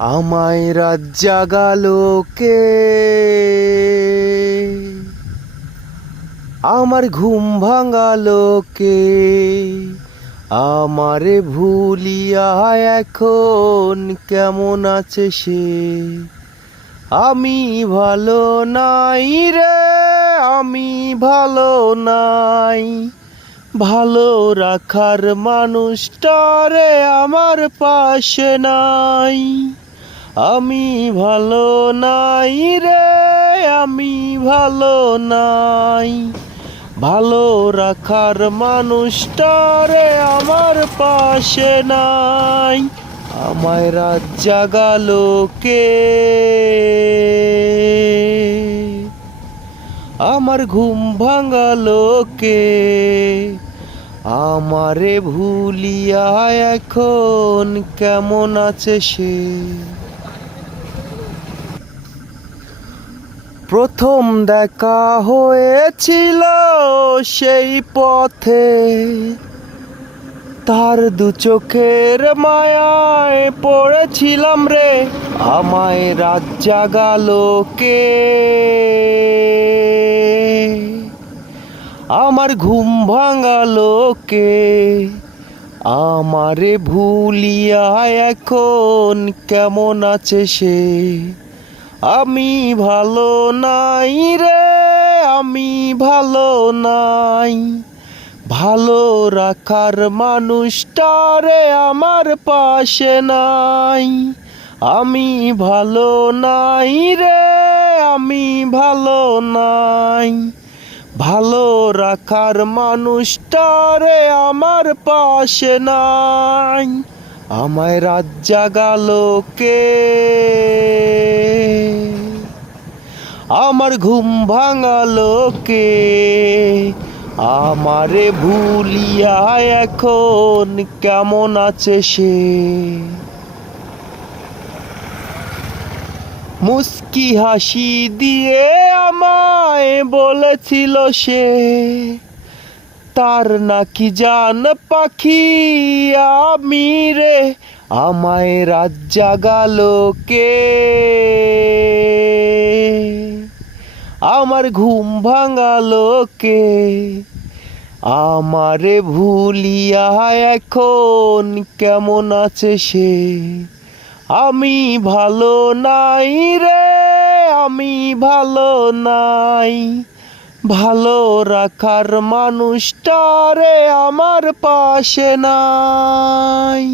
আমায় রাত জাগালো কে, আমার ঘুম ভাঙালো কে, আমারে ভুলিয়া এখন কেমন আছে সে। আমি ভালো নাই রে, আমি ভালো নাই, ভালো রাখার মানুষটারে আমার পাশে নাই। আমি ভালো নাই রে, আমি ভালো নাই, ভালো রাখার মানুষটারে আমার পাশে নাই। আমায় রাত জাগালো কে, আমার ঘুম ভাঙালো কে, আমারে ভুলিয়া এখন কেমন আছে সে। প্রথম দেখা হয়েছিল সেই পথে, তার দু চোখের মায়ায় পড়েছিলাম রে। আমায় রাত জাগালো কে, আমার ঘুম ভাঙালো কে, আমারে ভুলিয়া এখন কেমন আছে সে। আমি ভালো নাই রে, আমি ভালো নাই, ভালো রাখার মানুষটারে আমার পাশে নাই। আমি ভালো নাই রে, আমি ভালো নাই, ভালো রাখার মানুষটারে আমার পাশে নাই। আমায় রাত জাগালো কে, আমার ঘুম ভাঙালো কে, আমারে ভুলিয়া এখন কেমন আছে সে। মুস্কি হাসি দিয়ে আমায় বলেছিল সে, তার নাকি জান পাখি আমি রে। আমায় রাত জাগালো কে, আমার ঘুম ভাঙালো কে, আমারে ভুলিয়া এখন কেমন আছে সে। আমি ভালো নাই রে, আমি ভালো নাই, ভালো রাখার মানুষটারে আমার পাশে নাই।